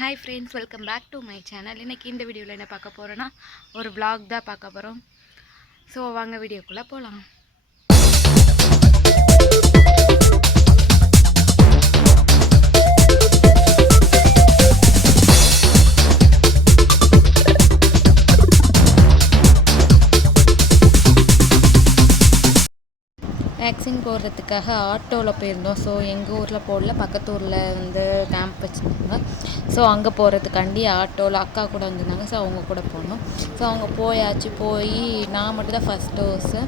Hi friends, welcome back to my channel. இன்றைக்கி இந்த வீடியோவில் என்ன பார்க்க போகிறோன்னா ஒரு vlog தான் பார்க்க போகிறோம். ஸோ வாங்க வீடியோக்குள்ளே போகலாம். வேக்சின் போடுறதுக்காக ஆட்டோவில் போயிருந்தோம். ஸோ எங்கள் ஊரில் போடல, பக்கத்து ஊரில் வந்து கேம்ப் வச்சுருந்தாங்க. ஸோ அங்கே போகிறதுக்காண்டி ஆட்டோவில் அக்கா கூட வந்திருந்தாங்க. ஸோ அவங்க கூட போனோம். ஸோ அவங்க போய் நான் மட்டும் தான் ஃபஸ்ட் டோஸு,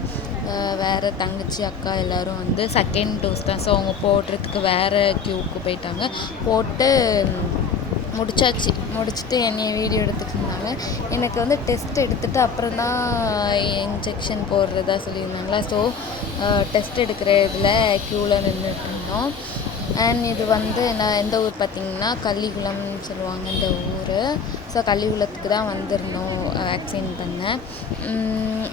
வேறு தங்கச்சி அக்கா எல்லோரும் வந்து செகண்ட் டோஸ் தான். ஸோ அவங்க போடுறதுக்கு வேறு க்யூவுக்கு போயிட்டாங்க. போட்டு முடிச்சுட்டு என்னைய வீடியோ எடுத்துகிட்டு இருந்தாங்க. எனக்கு வந்து டெஸ்ட் எடுத்துகிட்டு அப்புறம் தான் இன்ஜெக்ஷன் போடுறதா சொல்லியிருந்தாங்களா. ஸோ டெஸ்ட் எடுக்கிற இதில் க்யூவில் நின்றுட்டு இருந்தோம். அண்ட் இது வந்து நான் எந்த ஊர் பார்த்திங்கன்னா கள்ளிகுளம்னு சொல்லுவாங்க இந்த ஊர். ஸோ கள்ளிகுளத்துக்கு தான் வந்திருந்தோம் வேக்சின் பண்ண.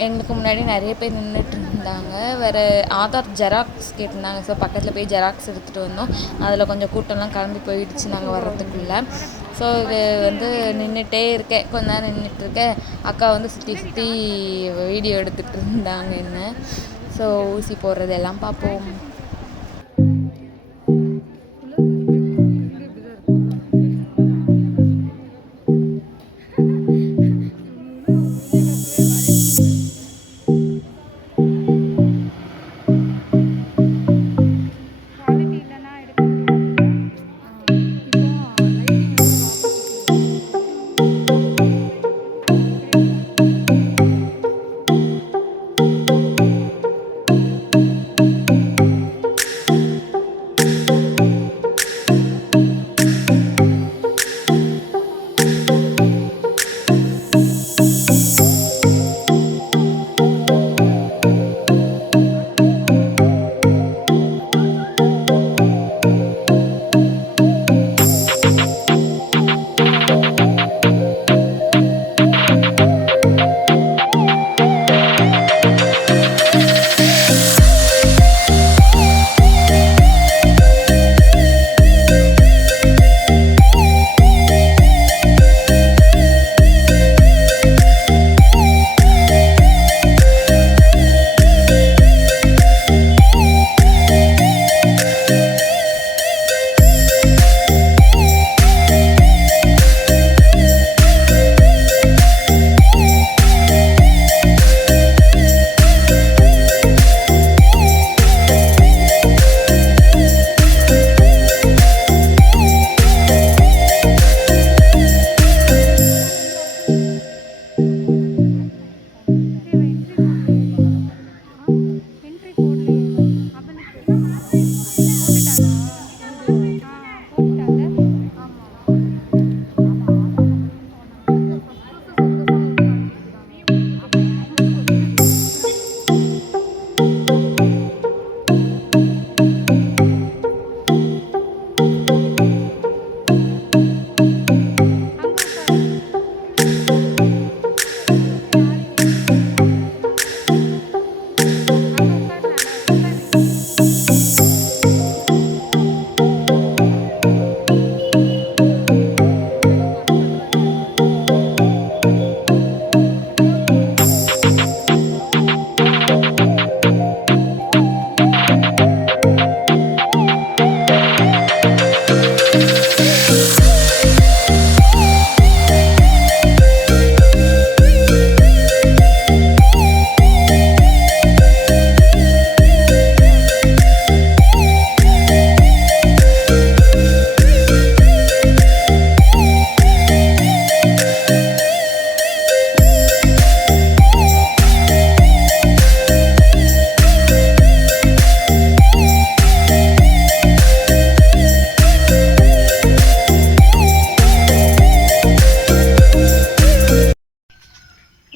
எங்களுக்கு முன்னாடி நிறைய பேர் நின்றுட்டு இருந்தாங்க. வேறு ஆதார் ஜெராக்ஸ் கேட்டிருந்தாங்க. ஸோ பக்கத்தில் போய் ஜெராக்ஸ் எடுத்துகிட்டு வந்தோம். அதில் கொஞ்சம் கூட்டம்லாம் கிளம்பி போயிடுச்சு நாங்கள் வர்றதுக்குள்ளே. ஸோ இது வந்து நின்றுட்டே இருக்கேன், கொஞ்ச நேரம் நின்றுட்டுருக்கேன். அக்கா வந்து சுற்றி வீடியோ எடுத்துகிட்டு இருந்தாங்க என்ன. ஸோ ஊசி போடுறது எல்லாம் பார்ப்போம்.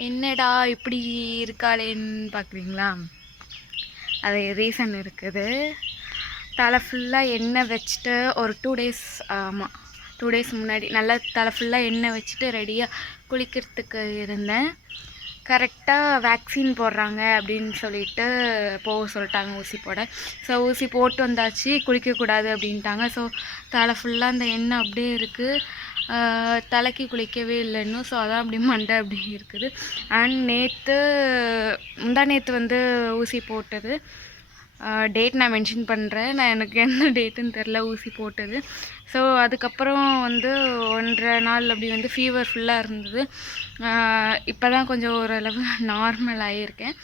என்னடா இப்படி இருக்காளேன்னு பார்க்குறீங்களா? அது ரீசன் இருக்குது. தலை ஃபுல்லாக எண்ணெய் வச்சுட்டு ஒரு 2 டேஸ், ஆமாம் 2 டேஸ் முன்னாடி நல்லா தலை ஃபுல்லாக எண்ணெய் வச்சுட்டு ரெடியாக குளிக்கிறதுக்கு இருந்தேன். கரெக்டாக வேக்சின் போடுறாங்க அப்படின்னு சொல்லிட்டு போக சொல்லிட்டாங்க ஊசி போட. ஸோ ஊசி போட்டு வந்தாச்சு, குளிக்கக்கூடாது அப்படின்ட்டாங்க. ஸோ தலை ஃபுல்லாக அந்த எண்ணெய் அப்படியே இருக்குது. தலைக்கு குளிக்கவே இல்லை இன்னும். ஸோ அதான் அப்படி மண்டை அப்படி இருக்குது. அண்ட் நேற்று வந்து ஊசி போட்டது. டேட் நான் மென்ஷன் பண்ணுறேன். எனக்கு என்ன டேட்டுன்னு தெரில ஊசி போட்டது. ஸோ அதுக்கப்புறம் வந்து 1.5 நாள் அப்படி வந்து ஃபீவர் ஃபுல்லாக இருந்தது. இப்போ தான் கொஞ்சம் ஓரளவு நார்மல் ஆகியிருக்கேன்.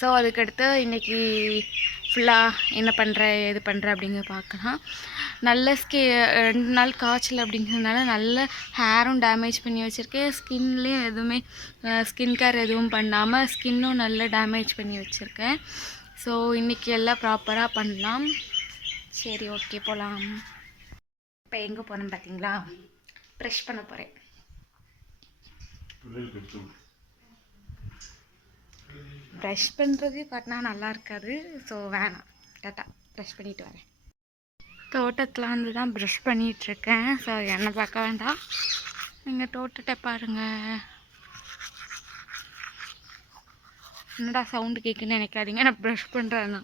ஸோ அதுக்கடுத்து இன்றைக்கி ஃபுல்லாக என்ன பண்ணுறேன் எது பண்ணுறேன் அப்படிங்கிறத பார்க்கலாம். நல்ல 2 நாள் காய்ச்சல் அப்படிங்கிறதுனால நல்ல ஹேரும் டேமேஜ் பண்ணி வச்சுருக்கேன். ஸ்கின்லேயும் எதுவுமே ஸ்கின் கேர் எதுவும் பண்ணாமல் ஸ்கின்னும் நல்லா டேமேஜ் பண்ணி வச்சுருக்கேன். ஸோ இன்றைக்கி எல்லாம் ப்ராப்பராக பண்ணலாம். சரி, ஓகே, போகலாம். இப்போ எங்கே போகிறேன்னு பார்த்தீங்களா? ப்ரெஷ் பண்ண போகிறேன். ப்ரஷ் பண்ணுறது பார்த்தா நல்லா இருக்காது. ஸோ வேணாம், டாட்டா. ப்ரஷ் பண்ணிவிட்டு வரேன். தோட்டத்தில் வந்து தான் ப்ரஷ் பண்ணிகிட்ருக்கேன். ஸோ என்னை பார்க்க வேண்டாம், நீங்கள் தோட்டத்தை பாருங்கள். என்னடா சவுண்டு கேட்குன்னு நினைக்காதீங்க, நான் ப்ரஷ் பண்ணுறேன்னா.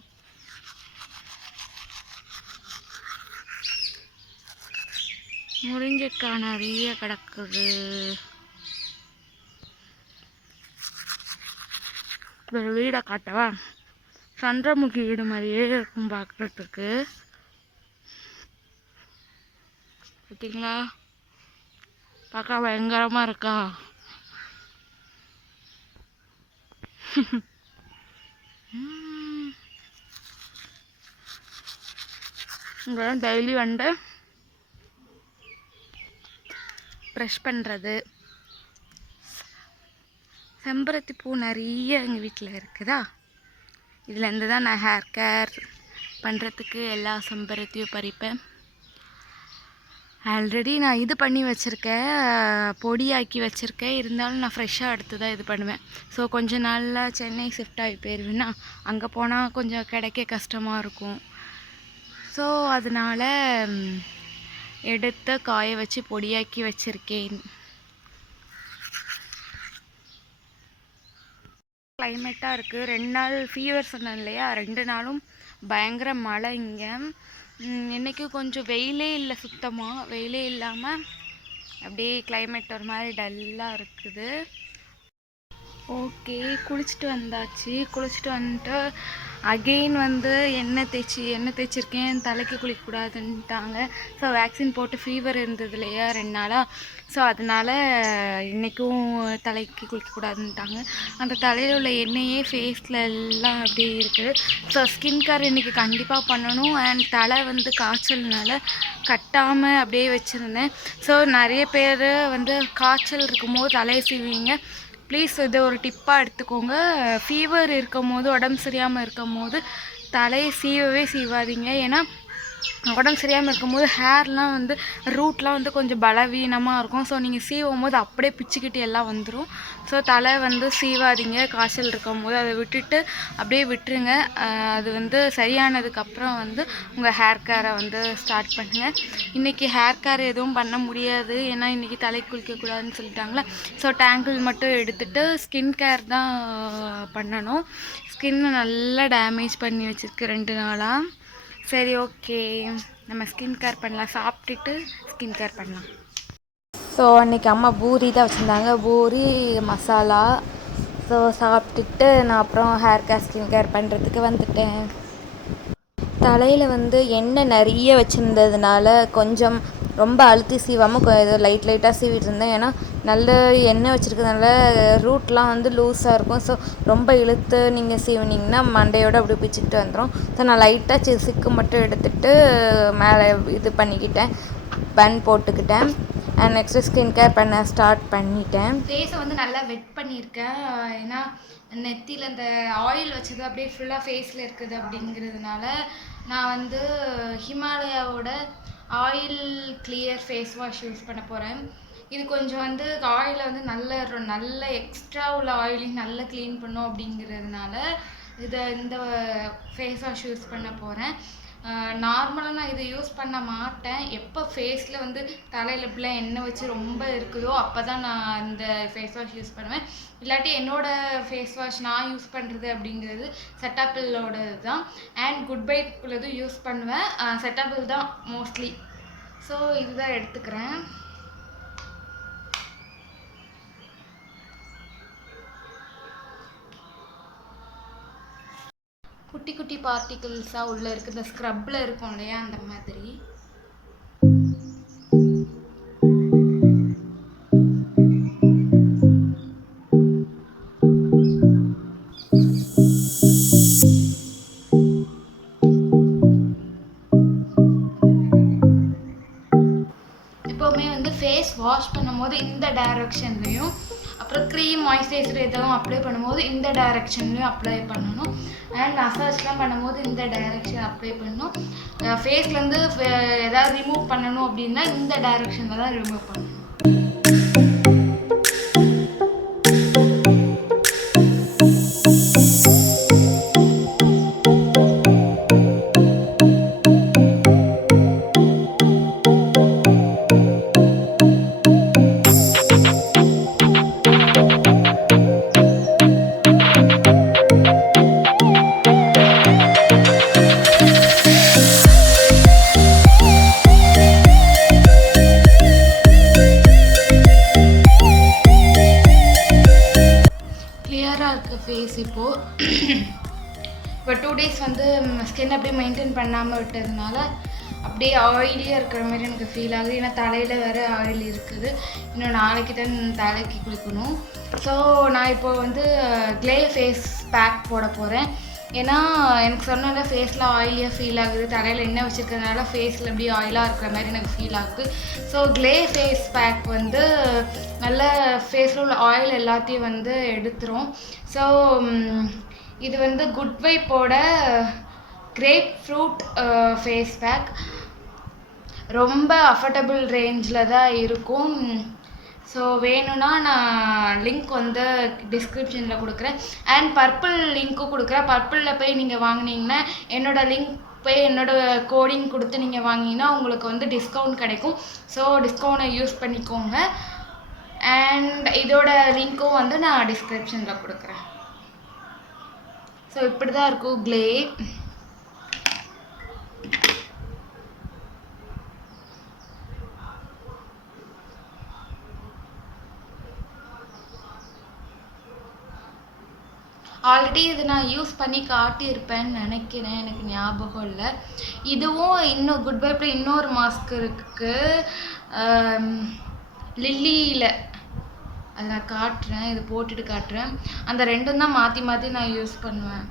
முருங்கைக்காய் நிறைய கிடக்குது. ஒரு வீடை காட்டவா? சந்திரமுகி வீடு மாதிரியே இருக்கும் பார்க்குறதுக்கு. பார்த்தீங்களா, பார்க்க பயங்கரமாக இருக்கா? இங்கே டெய்லி வந்து ப்ரெஷ் பண்ணுறது. செம்பருத்தி பூ நிறைய எங்கள் வீட்டில் இருக்குதா. இதுலேருந்து தான் நான் ஹேர் கேர் பண்ணுறதுக்கு எல்லா செம்பருத்தியும் பறிப்பேன். ஆல்ரெடி நான் இது பண்ணி வச்சுருக்கேன், பொடியாக்கி வச்சுருக்கேன். இருந்தாலும் நான் ஃப்ரெஷ்ஷாக எடுத்து தான் இது பண்ணுவேன். ஸோ கொஞ்ச நாளில் சென்னை ஷிஃப்ட் ஆகி போயிடுவேன்னா அங்கே போனால் கொஞ்சம் கிடைக்க கஷ்டமாக இருக்கும். ஸோ அதனால் எடுத்து காய வச்சு பொடியாக்கி வச்சுருக்கேன். கிளைமேட்டாக இருக்குது. 2 நாள் ஃபீவர் சொன்னேன் இல்லையா, 2 நாளும் பயங்கர மழை இங்கே. இன்றைக்கி கொஞ்சம் வெயிலே இல்லை, சுத்தமாக வெயிலே இல்லாமல் அப்படியே கிளைமேட் ஒரு மாதிரி டல்லாக இருக்குது. ஓகே, குளிச்சுட்டு வந்தாச்சு. குளிச்சுட்டு வந்துட்டு அகெயின் வந்து எண்ணெய் தேய்ச்சிருக்கேன். தலைக்கு குளிக்கக்கூடாதுன்ட்டாங்க. ஸோ வேக்சின் போட்டு ஃபீவர் இருந்தது இல்லையா 2 நாளாக. ஸோ அதனால் இன்றைக்கும் தலைக்கு குளிக்கக்கூடாதுன்ட்டாங்க. அந்த தலையில் உள்ள எண்ணெயே ஃபேஸில் எல்லாம் அப்படி இருக்குது. ஸோ ஸ்கின் கேர் இன்றைக்கி கண்டிப்பாக பண்ணணும். அண்ட் தலை வந்து காய்ச்சல்னால கட்டாமல் அப்படியே வச்சுருந்தேன். ஸோ நிறைய பேர் வந்து காய்ச்சல் இருக்கும்போது தலையை சீவிங்க. ப்ளீஸ் இதை ஒரு டிப்பாக எடுத்துக்கோங்க. ஃபீவர் இருக்கும் போது, உடம்பு சரியாமல் இருக்கும் போது தலையை சீவவே சீவாதீங்க. ஏன்னா உடம்பு சரியாமல் இருக்கும்போது ஹேர்லாம் வந்து ரூட்லாம் வந்து கொஞ்சம் பலவீனமாக இருக்கும். ஸோ நீங்கள் சீவும் போது அப்படியே பிச்சுக்கிட்டு எல்லாம் வந்துடும். ஸோ தலை வந்து சீவாதீங்க காய்ச்சல் இருக்கும் போது. அதை விட்டுட்டு அப்படியே விட்டுருங்க. அது வந்து சரியானதுக்கப்புறம் வந்து உங்கள் ஹேர் கேரை வந்து ஸ்டார்ட் பண்ணுங்கள். இன்றைக்கி ஹேர் கேர் எதுவும் பண்ண முடியாது, ஏன்னா இன்றைக்கி தலை குளிக்கக்கூடாதுன்னு சொல்லிட்டாங்களே. ஸோ டேங்கிள் மட்டும் எடுத்துகிட்டு ஸ்கின் கேர் தான் பண்ணணும். ஸ்கின்னு நல்லா டேமேஜ் பண்ணி வச்சுருக்கு 2 நாளாக. சரி, ஓகே, நம்ம ஸ்கின் கேர் பண்ணலாம். சாப்பிட்டுட்டு ஸ்கின் கேர் பண்ணலாம். ஸோ அன்றைக்கி அம்மா பூரி தான் வச்சுருந்தாங்க, பூரி மசாலா. ஸோ சாப்பிட்டுட்டு நான் அப்புறம் ஹேர் கேர் ஸ்கின் கேர் பண்ணுறதுக்கு வந்துட்டேன். தலையில் வந்து எண்ணெய் நிறைய வச்சுருந்ததுனால கொஞ்சம் ரொம்ப அழுத்தி சீவாமல் ஏதோ லைட்டாக சீவிட்டு இருந்தேன். ஏன்னா நல்ல எண்ணெய் வச்சுருக்கிறதுனால ரூட்லாம் வந்து லூஸாக இருக்கும். ஸோ ரொம்ப இழுத்து நீங்கள் சீவினிங்கன்னா மண்டையோடு அப்படி பிச்சுக்கிட்டு வந்துடும். ஸோ நான் லைட்டாக சிக்கு மட்டும் எடுத்துகிட்டு மேலே இது பண்ணிக்கிட்டேன், பன் போட்டுக்கிட்டேன். அண்ட் நெக்ஸ்ட்டு ஸ்கின் கேர் பண்ண ஸ்டார்ட் பண்ணிட்டேன். ஃபேஸை வந்து நல்லா வெட் பண்ணியிருக்கேன். ஏன்னா நெத்தியில் அந்த ஆயில் வச்சது அப்படியே ஃபுல்லாக ஃபேஸில் இருக்குது அப்படிங்கிறதுனால நான் வந்து ஹிமாலயாவோட oil clear face wash use பண்ண போகிறேன். இது கொஞ்சம் வந்து ஆயிலை வந்து நல்ல எக்ஸ்ட்ரா உள்ள ஆயிலையும் நல்லா க்ளீன் பண்ணும் அப்படிங்கிறதுனால இந்த ஃபேஸ் வாஷ் யூஸ் பண்ண போகிறேன். நார்மலாக நான் இதை யூஸ் பண்ண மாட்டேன். எப்போ ஃபேஸில் வந்து தலையில் இப்படிலாம் எண்ணெய் வச்சு ரொம்ப இருக்குதோ அப்போ தான் நான் இந்த ஃபேஸ் வாஷ் யூஸ் பண்ணுவேன். இல்லாட்டி என்னோடய ஃபேஸ் வாஷ் நான் யூஸ் பண்ணுறது அப்படிங்கிறது செட்டாப்பிளோடது தான். அண்ட் குட் பைட்குள்ளதும் யூஸ் பண்ணுவேன். செட்டாப்பிள் தான் மோஸ்ட்லி. ஸோ இதுதான் எடுத்துக்கிறேன். குட்டி குட்டி பார்ட்டிகிள்ஸாக உள்ளே இருக்குது. இந்த ஸ்க்ரப்பில் இருக்கும் இல்லையா, அந்த மாதிரி. எப்போவுமே வந்து ஃபேஸ் வாஷ் பண்ணும்போது இந்த டைரக்ஷன்லேயும், அப்புறம் க்ரீம் மாய்ஸ்சரைசர் எதுவும் அப்ளை பண்ணும்போது இந்த டைரக்ஷன்லேயும் அப்ளை பண்ணணும். அண்ட் மசாஜ்லாம் பண்ணும்போது இந்த டைரக்ஷன் அப்ளை பண்ணணும். ஃபேஸ்லேருந்து எதாவது ரிமூவ் பண்ணணும் அப்படின்னா இந்த டைரக்ஷனில் தான் ரிமூவ் பண்ணணும். ஃபேஸ் இப்போ 2 days வந்து ஸ்கின் அப்படியே மெயின்டைன் பண்ணாமல் விட்டதுனால அப்படியே ஆயிலியாக இருக்கிற மாதிரி எனக்கு ஃபீல் ஆகுது. ஏன்னா தலையில் வேறு ஆயில் இருக்குது. இன்னும் நாளைக்கு தான் தலைக்கு குளிக்கணும். ஸோ நான் இப்போ வந்து க்ளே ஃபேஸ் பேக் போட போகிறேன். ஏன்னா எனக்கு சொன்னால ஃபேஸில் ஆயிலியாக ஃபீல் ஆகுது, தலையில் எண்ணெய் வச்சுருக்கிறதுனால ஃபேஸில் அப்படியே ஆயிலாக இருக்கிற மாதிரி எனக்கு ஃபீல் ஆகுது. ஸோ க்ளே ஃபேஸ் பேக் வந்து நல்ல ஃபேஸில் உள்ள ஆயில் எல்லாத்தையும் வந்து எடுத்துரும். ஸோ இது வந்து குட் வைப்போட கிரேப் ஃப்ரூட் ஃபேஸ் பேக். ரொம்ப அஃபோர்டபுள் ரேஞ்சில் தான் இருக்கும். ஸோ வேணும்னா நான் லிங்க் வந்து டிஸ்கிரிப்ஷனில் கொடுக்குறேன். அண்ட் பர்பிள் லிங்க்கும் கொடுக்குறேன். பர்பிளில் போய் நீங்கள் வாங்கினீங்கன்னா என்னோடய லிங்க் போய் என்னோடய கோடிங் கொடுத்து நீங்கள் வாங்கினீங்கன்னா உங்களுக்கு வந்து டிஸ்கவுண்ட் கிடைக்கும். ஸோ டிஸ்கவுண்ட்டை யூஸ் பண்ணிக்கோங்க. அண்ட் இதோட லிங்க்கும் வந்து நான் டிஸ்கிரிப்ஷனில் கொடுக்குறேன். ஸோ இப்படி தான் இருக்கும் க்ளே. ஆல்ரெடி இது நான் யூஸ் பண்ணி காட்டியிருப்பேன்னு நினைக்கிறேன், எனக்கு ஞாபகம் இல்லை. இதுவும் இன்னும் குட் வைப்பில் இன்னொரு மாஸ்க் இருக்குது, லில்லியில். அதை நான் காட்டுறேன், இது போட்டுட்டு காட்டுறேன். அந்த ரெண்டும் தான் மாற்றி மாற்றி நான் யூஸ் பண்ணுவேன்.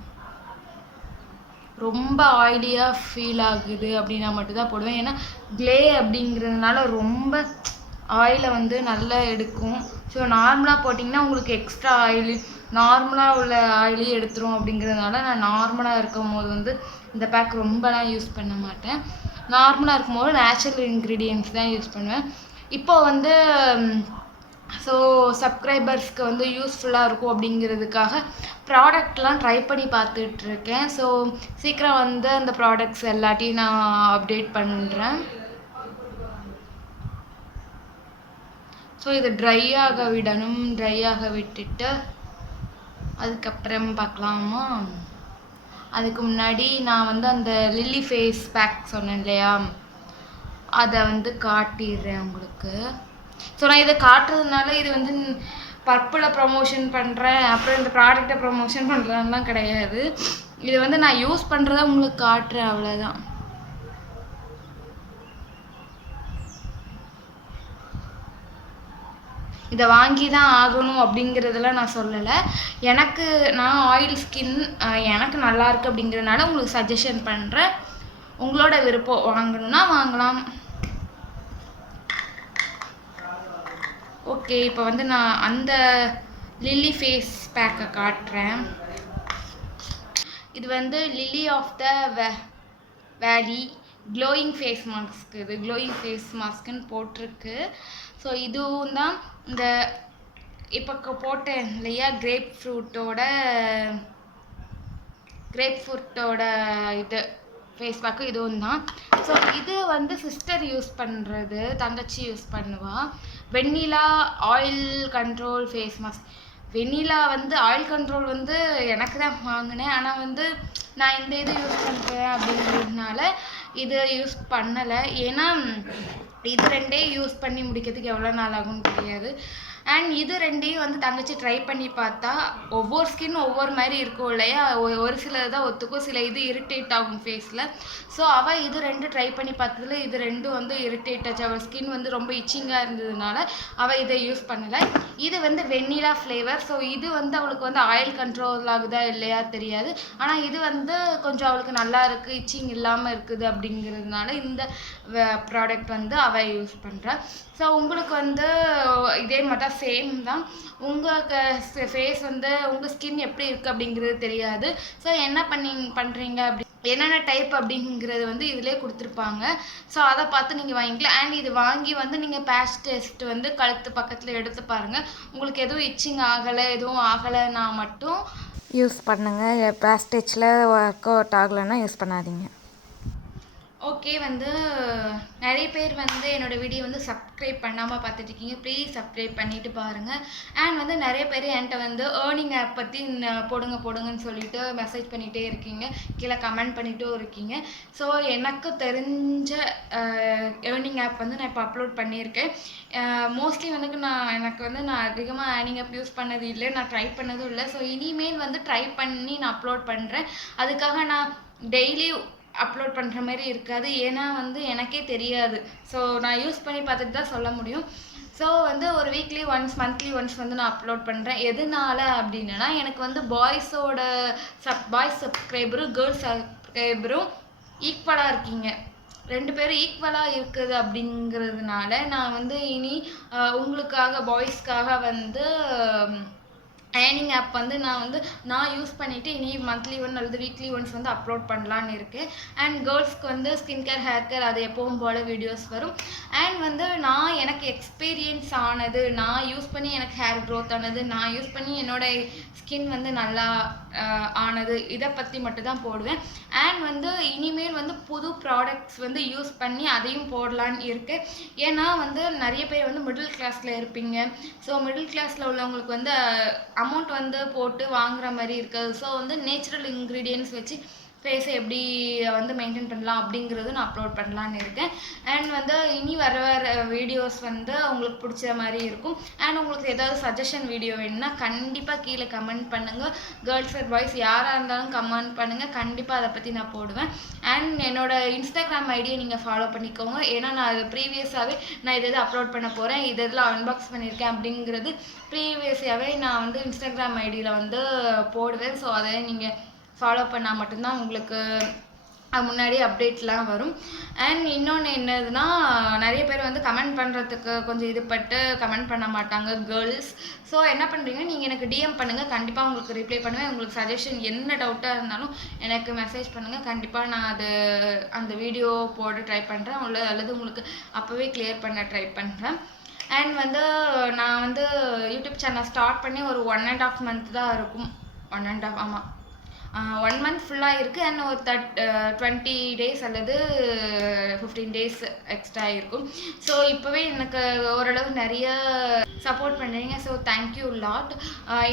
ரொம்ப ஆயிலியாக ஃபீல் ஆகுது அப்படின்னா மட்டும்தான் போடுவேன். ஏன்னா க்ளே அப்படிங்கிறதுனால ரொம்ப ஆயிலை வந்து நல்லா எடுக்கும். ஸோ நார்மலாக போட்டிங்கன்னா உங்களுக்கு எக்ஸ்ட்ரா ஆயிலு, நார்மலாக உள்ள ஆயிலையும் எடுத்துரும். அப்படிங்கிறதுனால நான் நார்மலாக இருக்கும் போது வந்து இந்த பேக் ரொம்பலாம் யூஸ் பண்ண மாட்டேன். நார்மலாக இருக்கும்போது நேச்சுரல் இன்க்ரீடியன்ட்ஸ் தான் யூஸ் பண்ணுவேன். இப்போ வந்து ஸோ சப்ஸ்கிரைபர்ஸ்க்கு வந்து யூஸ்ஃபுல்லாக இருக்கும் அப்படிங்கிறதுக்காக ப்ராடக்ட்லாம் ட்ரை பண்ணி பார்த்துட்ருக்கேன். ஸோ சீக்கிரம் வந்து அந்த ப்ராடக்ட்ஸ் எல்லாத்தையும் நான் அப்டேட் பண்ணுறேன். ஸோ இதை ட்ரை ஆக விடணும். ட்ரை ஆக விட்டுட்டு அதுக்கப்புறம் பார்க்கலாமா. அதுக்கு முன்னாடி நான் வந்து அந்த லில்லி ஃபேஸ் பேக் சொன்னேன் இல்லையா, அதை வந்து காட்டிடுறேன் உங்களுக்கு. ஸோ நான் இதை காட்டுறதுனால இது வந்து பர்பிளை ப்ரமோஷன் பண்ணுறேன், அப்புறம் இந்த ப்ராடக்டை ப்ரமோஷன் பண்ணுறதுலாம் கிடையாது. இது வந்து நான் யூஸ் பண்ணுறத உங்களுக்கு காட்டுறேன், அவ்வளோதான். இதை வாங்கி தான் ஆகணும் அப்படிங்கிறதெல்லாம் நான் சொல்லலை. நான் ஆயில் ஸ்கின், எனக்கு நல்லாயிருக்கு அப்படிங்கிறதுனால உங்களுக்கு சஜஷன் பண்ணுறேன். உங்களோட விருப்பம், வாங்கணுன்னா வாங்கலாம். ஓகே, இப்போ வந்து நான் அந்த லில்லி ஃபேஸ் பேக்கை காட்டுறேன். இது வந்து லில்லி ஆஃப் த வேலி க்ளோயிங் ஃபேஸ் மாஸ்க். இது க்ளோயிங் ஃபேஸ் மாஸ்க்குன்னு போட்டிருக்கு. ஸோ இதுவும் தான் இந்த இப்போ போட்டேன் இல்லையா, கிரேப் ஃப்ரூட்டோட இது ஃபேஸ் பேக்கு இதுவும் தான். ஸோ இது வந்து சிஸ்டர் யூஸ் பண்ணுறது, தங்கச்சி யூஸ் பண்ணுவாள். வெண்ணிலா ஆயில் கண்ட்ரோல் ஃபேஸ் மாஸ்க். வெண்ணிலா வந்து ஆயில் கண்ட்ரோல் வந்து எனக்கு தான் வாங்கினேன். ஆனால் வந்து நான் இந்த இது யூஸ் பண்ணுறேன் அப்படிங்கிறதுனால இது யூஸ் பண்ணலை. ஏன்னா இது ரெண்டே யூஸ் பண்ணி முடிக்கிறதுக்கு எவ்வளோ நாள் ஆகும்னு தெரியாது. அண்ட் இது ரெண்டையும் வந்து தங்கச்சி ட்ரை பண்ணி பார்த்தா ஒவ்வொரு ஸ்கின் ஒவ்வொரு மாதிரி இருக்கும் இல்லையா, ஒரு சிலது தான் ஒத்துக்கும், சில இது இரிட்டேட் ஆகும் ஃபேஸில். ஸோ அவள் இது ரெண்டு ட்ரை பண்ணி பார்த்ததுல இது ரெண்டும் வந்து இரிட்டேட் ஆச்சு. அவள் ஸ்கின் வந்து ரொம்ப இச்சிங்காக இருந்ததுனால அவள் இதை யூஸ் பண்ணலை. இது வந்து வெண்ணிலா ஃப்ளேவர். ஸோ இது வந்து அவளுக்கு வந்து ஆயில் கண்ட்ரோல் ஆகுதா இல்லையா தெரியாது, ஆனால் இது வந்து கொஞ்சம் அவளுக்கு நல்லா இருக்குது, இச்சிங் இல்லாமல் இருக்குது அப்படிங்கிறதுனால இந்த ப்ராடக்ட் வந்து அவள் யூஸ் பண்ணுறாள். ஸோ உங்களுக்கு வந்து இதே மாதிரி தான் சேம் தான். உங்கள் ஃபேஸ் வந்து உங்கள் ஸ்கின் எப்படி இருக்குது அப்படிங்கிறது தெரியாது. ஸோ என்ன பண்ணுறீங்க அப்படி என்னென்ன டைப் அப்படிங்கிறது வந்து இதிலே கொடுத்துருப்பாங்க. ஸோ அதை பார்த்து நீங்கள் வாங்கிக்கலாம். அண்ட் இது வாங்கி வந்து நீங்கள் பேட்ச் டெஸ்ட் வந்து கழுத்து பக்கத்தில் எடுத்து பாருங்கள். உங்களுக்கு எதுவும் இச்சிங் ஆகலை, எதுவும் ஆகலைன்னா மட்டும் யூஸ் பண்ணுங்கள். பேட்ச் டெஸ்ட்டில் ஒர்க் அவுட் ஆகலைன்னா யூஸ் பண்ணாதீங்க. ஓகே, வந்து நிறைய பேர் வந்து என்னோடய வீடியோ வந்து சப்ஸ்கிரைப் பண்ணாமல் பார்த்துட்ருக்கீங்க. ப்ளீஸ் சப்ஸ்கிரைப் பண்ணிவிட்டு பாருங்கள். அண்ட் வந்து நிறைய பேர் என்கிட்ட வந்து ஏர்னிங் ஆப் பற்றி போடுங்கன்னு சொல்லிட்டு மெசேஜ் பண்ணிகிட்டே இருக்கீங்க, கீழே கமெண்ட் பண்ணிகிட்டும் இருக்கீங்க. ஸோ எனக்கு தெரிஞ்ச ஏர்னிங் ஆப் வந்து நான் இப்போ அப்லோட் பண்ணியிருக்கேன். மோஸ்ட்லி வந்து எனக்கு வந்து நான் அதிகமாக ஏர்னிங் ஆப் யூஸ் பண்ணது இல்லை, நான் ட்ரை பண்ணதும் இல்லை. ஸோ இனிமேல் வந்து ட்ரை பண்ணி நான் அப்லோட் பண்ணுறேன். அதுக்காக நான் டெய்லி அப்லோட் பண்ணுற மாதிரி இருக்காது, ஏன்னா வந்து எனக்கே தெரியாது. ஸோ நான் யூஸ் பண்ணி பார்த்துட்டு தான் சொல்ல முடியும். ஸோ வந்து ஒரு வீக்லி ஒன்ஸ் மந்த்லி ஒன்ஸ் வந்து நான் அப்லோட் பண்ணுறேன். எதனால அப்படின்னா எனக்கு வந்து பாய்ஸ் சப்ஸ்கிரைபரும் கேர்ள்ஸ் சப்ஸ்கிரைபரும் ஈக்குவலாக இருக்கீங்க, 2 பேரும் ஈக்குவலாக இருக்குது. அப்படிங்கிறதுனால நான் வந்து இனி உங்களுக்காக பாய்ஸ்க்காக வந்து ஏர்னிங் ஆப் வந்து நான் யூஸ் பண்ணிவிட்டு இனி மந்த்லி ஒன் அல்லது வீக்லி ஒன்ஸ் வந்து அப்லோட் பண்ணலான்னு இருக்கேன். அண்ட் கேர்ள்ஸ்க்கு வந்து ஸ்கின் கேர், ஹேர் கேர் அது எப்பவும் போல் வீடியோஸ் வரும். அண்ட் வந்து நான் எனக்கு எக்ஸ்பீரியன்ஸ் ஆனது, நான் யூஸ் பண்ணி எனக்கு ஹேர் க்ரோத் ஆனது, நான் யூஸ் பண்ணி என்னோடய ஸ்கின் வந்து நல்லா ஆனது, இதை பற்றி மட்டும் தான் போடுவேன். அண்ட் வந்து இனிமேல் வந்து புது ப்ராடக்ட்ஸ் வந்து யூஸ் பண்ணி அதையும் போடலான்னு இருக்கேன். ஏன்னா வந்து நிறைய பேர் வந்து மிடில் கிளாஸில் இருப்பீங்க. ஸோ மிடில் கிளாஸில் உள்ளவங்களுக்கு வந்து அமௌண்ட் வந்து போட்டு வாங்குற மாதிரி இருக்குது. ஸோ வந்து நேச்சுரல் இன்க்ரீடியன்ட்ஸ் வச்சு ஃபேஸை எப்படி வந்து மெயின்டைன் பண்ணலாம் அப்படிங்கிறது நான் அப்லோட் பண்ணலான்னு இருக்கேன். அண்ட் வந்து இனி வர வீடியோஸ் வந்து உங்களுக்கு பிடிச்ச மாதிரி இருக்கும். அண்ட் உங்களுக்கு ஏதாவது சஜஷன் வீடியோ வேணும்னா கண்டிப்பாக கீழே கமெண்ட் பண்ணுங்கள். கேர்ள்ஸ் அண்ட் பாய்ஸ் யாராக இருந்தாலும் கமெண்ட் பண்ணுங்கள், கண்டிப்பாக அதை பற்றி நான் போடுவேன். அண்ட் என்னோடய இன்ஸ்டாகிராம் ஐடியை நீங்கள் ஃபாலோ பண்ணிக்கோங்க. ஏன்னா நான் அது ப்ரீவியஸாகவே நான் எது அப்லோட் பண்ண போகிறேன், இதெல்லாம் அன்பாக்ஸ் பண்ணியிருக்கேன் அப்படிங்கிறது ப்ரீவியஸாகவே நான் வந்து இன்ஸ்டாகிராம் ஐடியில் வந்து போடுவேன். ஸோ அதை நீங்கள் ஃபாலோ பண்ணால் மட்டும்தான் உங்களுக்கு முன்னாடி அப்டேட்லாம் வரும். அண்ட் இன்னொன்று என்னதுன்னா, நிறைய பேர் வந்து கமெண்ட் பண்ணுறதுக்கு கொஞ்சம் இதுப்பட்டு கமெண்ட் பண்ண மாட்டாங்க கேர்ள்ஸ். ஸோ என்ன பண்ணுறீங்க, நீங்கள் எனக்கு டிஎம் பண்ணுங்கள், கண்டிப்பாக உங்களுக்கு ரிப்ளை பண்ணுவேன். உங்களுக்கு சஜஷன் என்ன டவுட்டாக இருந்தாலும் எனக்கு மெசேஜ் பண்ணுங்கள், கண்டிப்பாக நான் அந்த வீடியோ போட ட்ரை பண்ணுறேன், அல்லது உங்களுக்கு அப்போவே கிளியர் பண்ண ட்ரை பண்ணுறேன். அண்ட் வந்து நான் வந்து யூடியூப் சேனல் ஸ்டார்ட் பண்ணி ஒரு 1.5 month தான் இருக்கும். 1.5 ஆமாம், 1 month ஃபுல்லாக இருக்குது. அண்ட் ஒரு 20 days அல்லது 15 days எக்ஸ்ட்ரா இருக்கும். ஸோ இப்போவே எனக்கு ஓரளவு நிறைய சப்போர்ட் பண்ணுறீங்க. So thank you lot.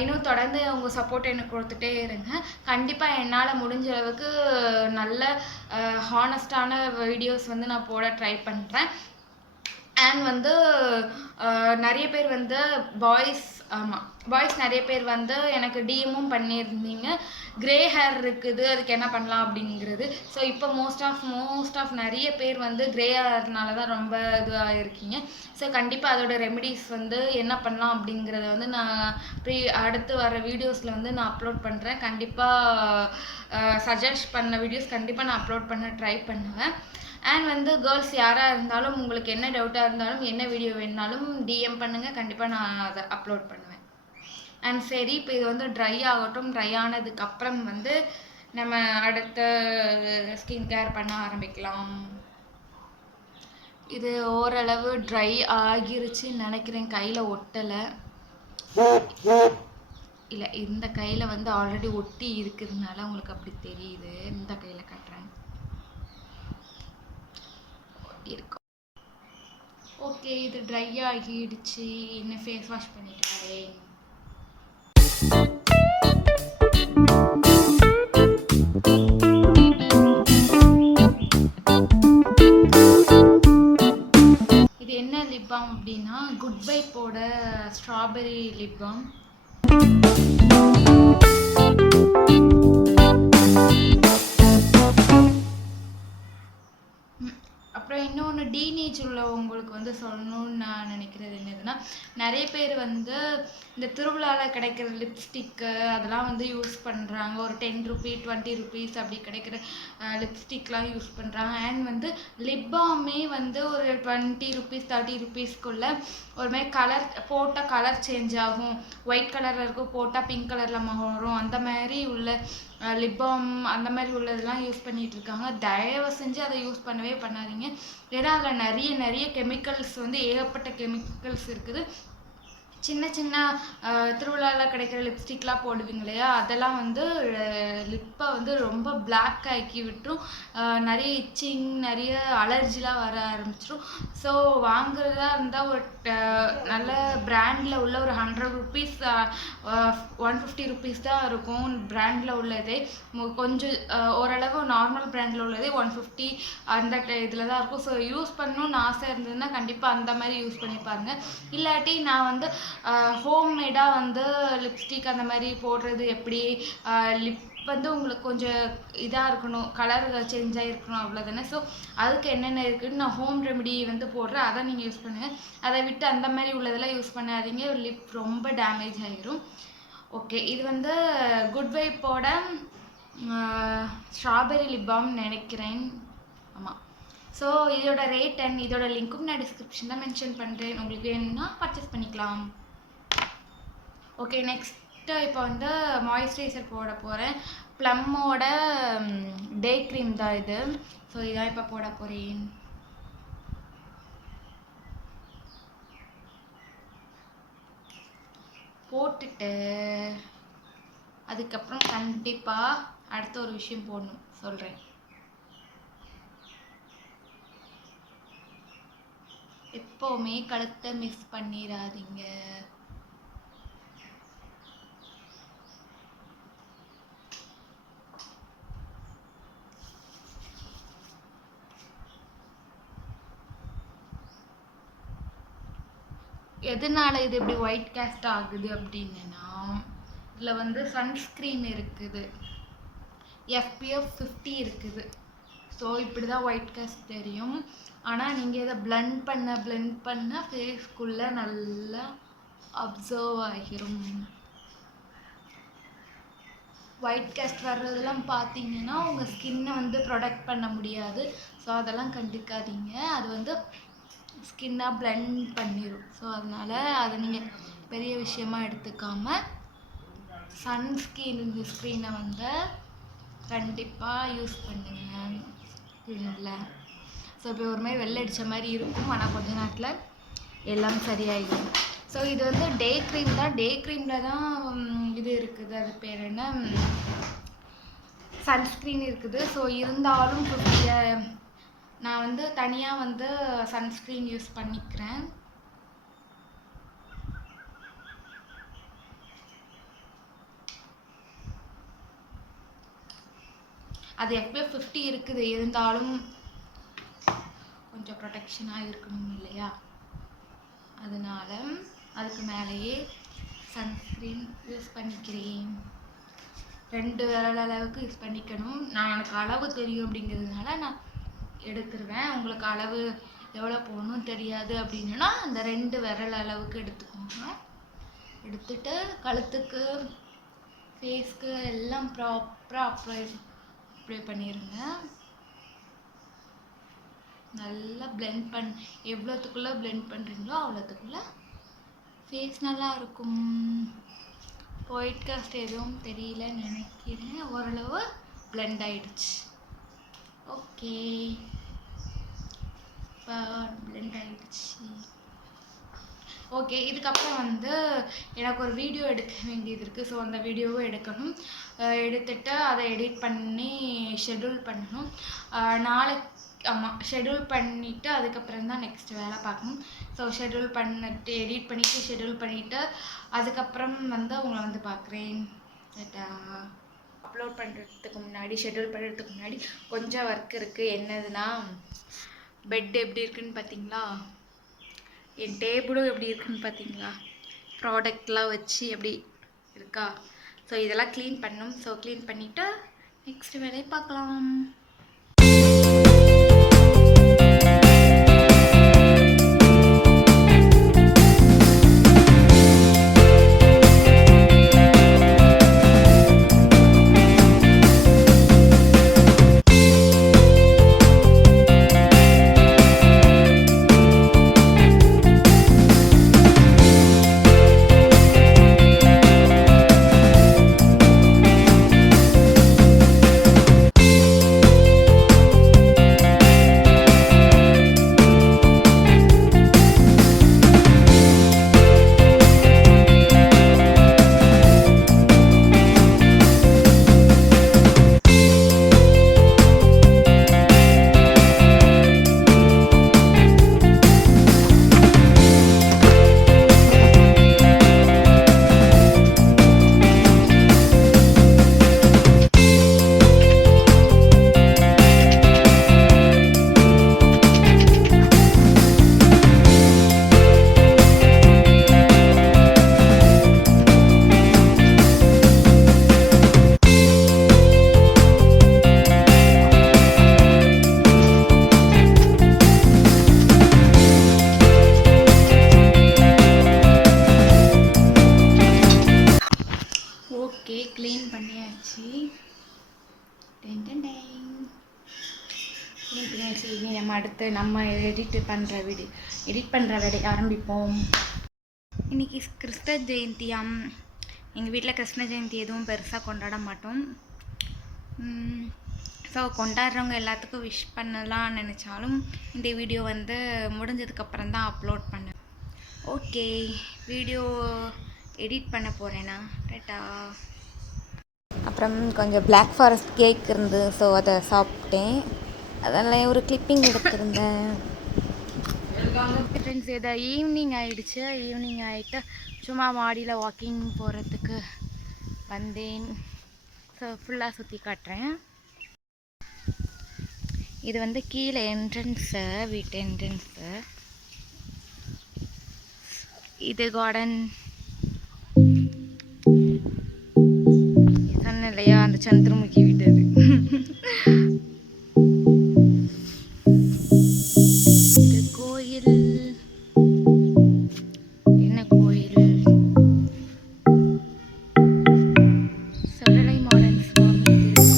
இன்னும் தொடர்ந்து உங்கள் சப்போர்ட் எனக்கு கொடுத்துட்டே இருங்க. கண்டிப்பாக என்னால் முடிஞ்ச அளவுக்கு நல்ல ஹானஸ்டான வீடியோஸ் வந்து நான் போட ட்ரை பண்ணுறேன். அண்ட் வந்து நிறைய பேர் வந்து பாய்ஸ் நிறைய பேர் வந்து எனக்கு டிஎம்மும் பண்ணியிருந்தீங்க, கிரே ஹேர் இருக்குது அதுக்கு என்ன பண்ணலாம் அப்படிங்கிறது. ஸோ இப்போ மோஸ்ட் ஆஃப் நிறைய பேர் வந்து கிரே ஹேர்னால தான் ரொம்ப இதுவாக இருக்கீங்க. ஸோ கண்டிப்பாக அதோட ரெமெடிஸ் வந்து என்ன பண்ணலாம் அப்படிங்கிறத வந்து நான் அடுத்து வர வீடியோஸில் வந்து நான் அப்லோட் பண்ணுறேன். கண்டிப்பாக சஜஸ்ட் பண்ண வீடியோஸ் கண்டிப்பாக நான் அப்லோட் பண்ண ட்ரை பண்ணுவேன். அண்ட் வந்து கேர்ள்ஸ் யாராக இருந்தாலும் உங்களுக்கு என்ன டவுட்டாக இருந்தாலும் என்ன வீடியோ வேணுனாலும் டிஎம் பண்ணுங்கள், கண்டிப்பாக நான் அதை அப்லோட் பண்ணுவேன். அண்ட் சரி, இப்போ இது வந்து ட்ரை ஆகட்டும். ட்ரை ஆனதுக்கப்புறம் வந்து நம்ம அடுத்த ஸ்கின் கேர் பண்ண ஆரம்பிக்கலாம். இது ஓரளவு ட்ரை ஆகிருச்சுன்னு நினைக்கிறேன், கையில் ஒட்டலை. இல்லை, இந்த கையில் வந்து ஆல்ரெடி ஒட்டி இருக்கிறதுனால உங்களுக்கு அப்படி தெரியுது. இந்த கையில் கட்டுறேன், இருக்கும். ஓகே, இது ட்ரை ஆகிடுச்சு. இன்னும் ஃபேஸ் வாஷ் பண்ணிட்டு வரேன். இது என்ன லிப் பாம் அப்படின்னா குட் வைப்போட ஸ்ட்ராபெரி லிப் பாம். அப்புறம் இன்னொன்று டீனேஜ் உள்ளவங்களுக்கு வந்து சொல்லணும்னு நான் நினைக்கிறது என்னதுன்னா, நிறைய பேர் வந்து இந்த திருவிழாவில் கிடைக்கிற லிப்ஸ்டிக்கு அதெல்லாம் வந்து யூஸ் பண்ணுறாங்க. ஒரு 10 ரூபி 20 ருபீஸ் அப்படி கிடைக்கிற லிப்ஸ்டிக்லாம் யூஸ் பண்ணுறாங்க. அண்ட் வந்து லிப் பாமே வந்து ஒரு 20 ருபீஸ் 30 ருபீஸ்க்குள்ள ஒரு மாதிரி கலர் போட்டால் கலர் சேஞ்ச் ஆகும். ஒயிட் கலரில் இருக்கும், போட்டால் பிங்க் கலரில் வரும். அந்த மாதிரி உள்ள லிப் பாம் அந்த மாதிரி உள்ளதெல்லாம் யூஸ் பண்ணிகிட்டு இருக்காங்க. தயவு செஞ்சு அதை யூஸ் பண்ணவே பண்ணாதீங்க. ஏன்னா அதில் நிறைய கெமிக்கல்ஸ் வந்து ஏகப்பட்ட கெமிக்கல்ஸ் இருக்குது. சின்ன சின்ன திருவிழாவில் கிடைக்கிற லிப்ஸ்டிக்லாம் போடுவீங்க இல்லையா, அதெல்லாம் வந்து லிப்பை வந்து ரொம்ப பிளாக் ஆக்கி விட்டுரும். நிறைய இச்சிங் நிறைய அலர்ஜிலாம் வர ஆரம்பிச்சிடும். ஸோ வாங்குறதா இருந்தால் ஒரு நல்ல பிராண்டில் உள்ள ஒரு 100 ருபீஸ் 150 ருபீஸ் தான் இருக்கும் பிராண்டில் உள்ளதே. கொஞ்சம் ஓரளவு நார்மல் பிராண்டில் உள்ளதே 150 அந்த இதில் தான் இருக்கும். ஸோ யூஸ் பண்ணணும்னு ஆசை இருந்ததுன்னா கண்டிப்பாக அந்த மாதிரி யூஸ் பண்ணி பாருங்கள். இல்லாட்டி நான் வந்து ஹோம்மேடாக வந்து லிப்ஸ்டிக் அந்த மாதிரி போடுறது எப்படி, லிப் வந்து உங்களுக்கு கொஞ்சம் இதாக இருக்கணும், கலர் சேஞ்ச் ஆகிருக்கணும், அவ்வளோதானே. ஸோ அதுக்கு என்னென்ன இருக்குதுன்னு நான் ஹோம் ரெமெடி வந்து போடுறேன், அதை நீங்கள் யூஸ் பண்ணுங்கள். அதை விட்டு அந்த மாதிரி உள்ளதெல்லாம் யூஸ் பண்ணாதீங்க, லிப் ரொம்ப டேமேஜ் ஆகிரும். ஓகே, இது வந்து குட் வைப்போட ஸ்ட்ராபெரி லிப் பாம் நினைக்கிறேன். ஆமாம். ஸோ இதோட ரேட் அண்ட் இதோட லிங்க்கும் நான் டிஸ்கிரிப்ஷனில் மென்ஷன் பண்ணுறேன். உங்களுக்கு வேணும்னா பர்ச்சேஸ் பண்ணிக்கலாம். ஓகே, நெக்ஸ்ட்டு இப்போ வந்து மாய்ஸ்சரைசர் போட போகிறேன். ப்ளம்மோட டே க்ரீம் தான் இது. ஸோ இதான் இப்போ போட போகிறேன். போட்டுட்டு அதுக்கப்புறம் கண்டிப்பாக அடுத்த ஒரு விஷயம் போடணும், சொல்கிறேன். எப்போவுமே கழுத்தை மிஸ் பண்ணிடாதீங்க. எதனால இது இப்படி ஒயிட் காஸ்ட் ஆகுது அப்படின்னா, இதில் வந்து சன்ஸ்க்ரீன் இருக்குது, SPF 50 இருக்குது. ஸோ இப்படி தான் ஒயிட் காஸ்ட் தெரியும். ஆனால் நீங்கள் இதை பிளெண்ட் பண்ண ஃபேஸ்க்குள்ளே நல்லா அப்சர்வ் ஆகிரும். ஒயிட் காஸ்ட் வர்றதெல்லாம் பார்த்தீங்கன்னா உங்கள் ஸ்கின்னை வந்து ப்ரொடெக்ட் பண்ண முடியாது. ஸோ அதெல்லாம் கண்டுக்காதீங்க, அது வந்து ஸ்கின்னாக பிளெண்ட் பண்ணிடும். ஸோ அதனால் அதை நீங்கள் பெரிய விஷயமாக எடுத்துக்காமல் சன்ஸ்க்ரீனை வந்து கண்டிப்பாக யூஸ் பண்ணுங்கள் ஸ்கின்னில். ஸோ இப்போ ஒரு மாதிரி வெள்ளை அடித்த மாதிரி இருக்கும், ஆனால் கொஞ்ச நேரத்தில் எல்லாம் சரியாயிடும். ஸோ இது வந்து டே க்ரீம் தான். டே க்ரீமில் தான் இது இருக்குது, அது பேர் என்ன, சன்ஸ்க்ரீன் இருக்குது. ஸோ இருந்தாலும் நான் வந்து தனியாக வந்து சன்ஸ்க்ரீன் யூஸ் பண்ணிக்கிறேன். அது SPF 50 இருக்குது, இருந்தாலும் கொஞ்சம் ப்ரொடெக்ஷனாக இருக்கணும் இல்லையா, அதனால அதுக்கு மேலேயே சன்ஸ்க்ரீன் யூஸ் பண்ணிக்கிறேன். 2 விரல் அளவுக்கு யூஸ் பண்ணிக்கணும். எனக்கு அளவு தெரியும் அப்படிங்கிறதுனால நான் எடுத்துருவேன். உங்களுக்கு அளவு எவ்வளோ போகணும் தெரியாது அப்படின்னா அந்த 2 விரல் அளவுக்கு எடுத்துக்கோங்க. எடுத்துட்டு கழுத்துக்கு ஃபேஸ்க்கு எல்லாம் ப்ராப்பராக அப்ளை பண்ணிடுங்க. நல்லா பிளெண்ட் எவ்வளோத்துக்குள்ளே பிளெண்ட் பண்ணுறீங்களோ அவ்வளோத்துக்குள்ளே ஃபேஸ் நல்லா இருக்கும். ஒயிட் காஸ்ட் எதுவும் தெரியலன்னு நினைக்கிறேன், ஓரளவு பிளெண்ட் ஆகிடுச்சு. ஓகே, இப்போ பிளெண்ட் ஆகிடுச்சு. ஓகே, இதுக்கப்புறம் வந்து எனக்கு ஒரு வீடியோ எடுக்க வேண்டியது இருக்குது. ஸோ அந்த வீடியோவும் எடுக்கணும். எடுத்துகிட்டு அதை எடிட் பண்ணி ஷெட்யூல் பண்ணணும். நாளைக்கு ஆமாம், ஷெட்யூல் பண்ணிவிட்டு அதுக்கப்புறம் தான் நெக்ஸ்ட்டு வேலை பார்க்கணும். ஸோ ஷெட்யூல் பண்ணிட்டு எடிட் பண்ணிவிட்டு ஷெட்யூல் பண்ணிவிட்டு அதுக்கப்புறம் வந்து உங்களை வந்து பார்க்குறேன். அப்லோட் பண்ணுறதுக்கு முன்னாடி ஷெட்யூல் பண்ணுறதுக்கு முன்னாடி கொஞ்சம் ஒர்க் இருக்குது. என்னதுன்னா, பெட் எப்படி இருக்குன்னு பார்த்தீங்களா, என் டேபிளும் எப்படி இருக்குன்னு பார்த்தீங்களா, ப்ராடக்ட்லாம் வச்சு எப்படி இருக்கா. ஸோ இதெல்லாம் க்ளீன் பண்ணணும். ஸோ க்ளீன் பண்ணிவிட்டு நெக்ஸ்ட் வேலையை பார்க்கலாம். ஓகே, க்ளீன் பண்ணியாச்சு. க்ளீன் பண்ணியாச்சு. இனி நம்ம எடிட் பண்ணுற வேலையை ஆரம்பிப்போம். இன்றைக்கி கிருஷ்ண ஜெயந்தியாம். எங்கள் வீட்டில் கிருஷ்ண ஜெயந்தி எதுவும் பெருசாக கொண்டாட மாட்டோம். ஸோ கொண்டாடுறவங்க எல்லாத்துக்கும் விஷ் பண்ணலாம்னு நினச்சாலும் இந்த வீடியோ வந்து முடிஞ்சதுக்கப்புறம் தான் அப்லோட் பண்ணேன். ஓகே, வீடியோ எடிட் பண்ண போகிறேன்னா ரைட்டா. அப்புறம் கொஞ்சம் பிளாக் ஃபாரஸ்ட் கேக் இருந்து, ஸோ அதை சாப்பிட்டேன். அதெல்லாம் ஒரு கிளிப்பிங் எடுத்திருந்தேன். ஃப்ரெண்ட்ஸ், இதை ஈவினிங் ஆகிடுச்சு. ஈவினிங் ஆகிட்டு சும்மா மாடியில் வாக்கிங் போகிறதுக்கு வந்தேன். ஸோ ஃபுல்லாக சுற்றி காட்டுறேன். இது வந்து கீழே என்ட்ரன்ஸு, வீட்டு என்ட்ரன்ஸு. இது கார்டன். சொன்னேன் இல்லையா, அந்த சந்திரமுகி வீடு. இது கோயில். என்ன கோயில்? சடலை மாடன் சுவாமி திருக்கோயில்.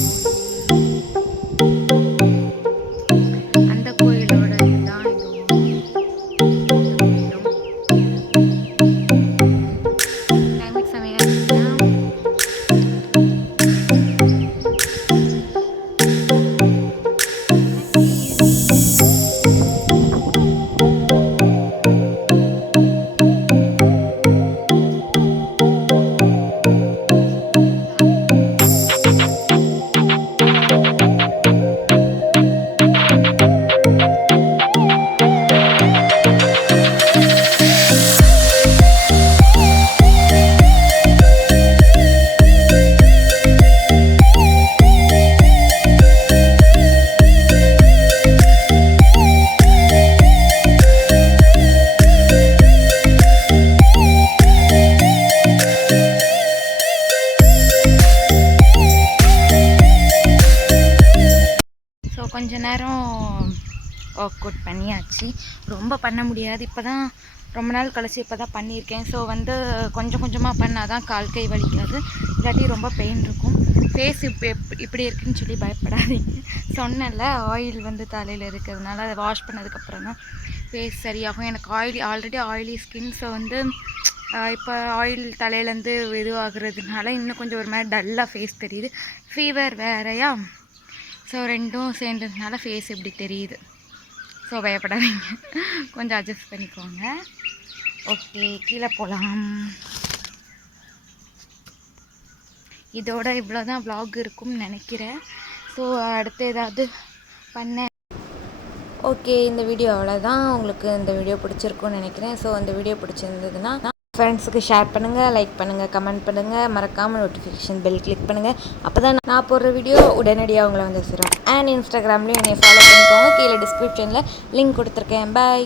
அந்த கோயிலோட இதுதான் கிளைமேட் சமையல். கொஞ்ச நேரம் ஒர்க் அவுட் பண்ணியாச்சு. ரொம்ப பண்ண முடியாது, இப்போ தான் ரொம்ப நாள் கழிச்சு இப்போ தான் பண்ணியிருக்கேன். ஸோ வந்து கொஞ்சம் கொஞ்சமாக பண்ணால் தான் கால் கை வலிக்காது, இல்லாட்டி ரொம்ப பெயின் இருக்கும். ஃபேஸ் இப்படி இருக்குதுன்னு சொல்லி பயப்படாதீங்க. சொன்னல ஆயில் வந்து தலையில் இருக்கிறதுனால அதை வாஷ் பண்ணதுக்கப்புறம் தான் ஃபேஸ் சரியாகும். எனக்கு ஆல்ரெடி ஆயிலி ஸ்கின். ஸோ வந்து இப்போ ஆயில் தலையிலேருந்து இதுவாகிறதுனால இன்னும் கொஞ்சம் ஒரு மாதிரி டல்லாக ஃபேஸ் தெரியுது. ஃபீவர் வேறையா, ஸோ ரெண்டும் சேர்ந்ததுனால ஃபேஸ் எப்படி தெரியுது. ஸோ பயப்படாதீங்க, கொஞ்சம் அட்ஜஸ்ட் பண்ணிக்கோங்க. ஓகே, கீழே போகலாம். இதோட இவ்வளோ தான் vlog இருக்கும்னு நினைக்கிறேன். ஸோ அடுத்து ஏதாவது பண்ணேன். ஓகே, இந்த வீடியோ அவ்வளோதான். உங்களுக்கு இந்த வீடியோ பிடிச்சிருக்குன்னு நினைக்கிறேன். ஸோ அந்த வீடியோ பிடிச்சிருந்ததுன்னா ஃப்ரெண்ட்ஸுக்கு ஷேர் பண்ணுங்கள், லைக் பண்ணுங்கள், கமெண்ட் பண்ணுங்கள், மறக்காமல் நோட்டிஃபிகேஷன் பெல் கிளிக் பண்ணுங்கள். அப்போ தான் நான் போடுற வீடியோ உடனடியாக உங்களை வந்து சேரும். அண்ட் இன்ஸ்டாகிராம்லேயும் என்னை ஃபாலோ பண்ணிக்கோங்க. கீழே டிஸ்கிரிப்ஷனில் லிங்க் கொடுத்துருக்கேன். பாய்.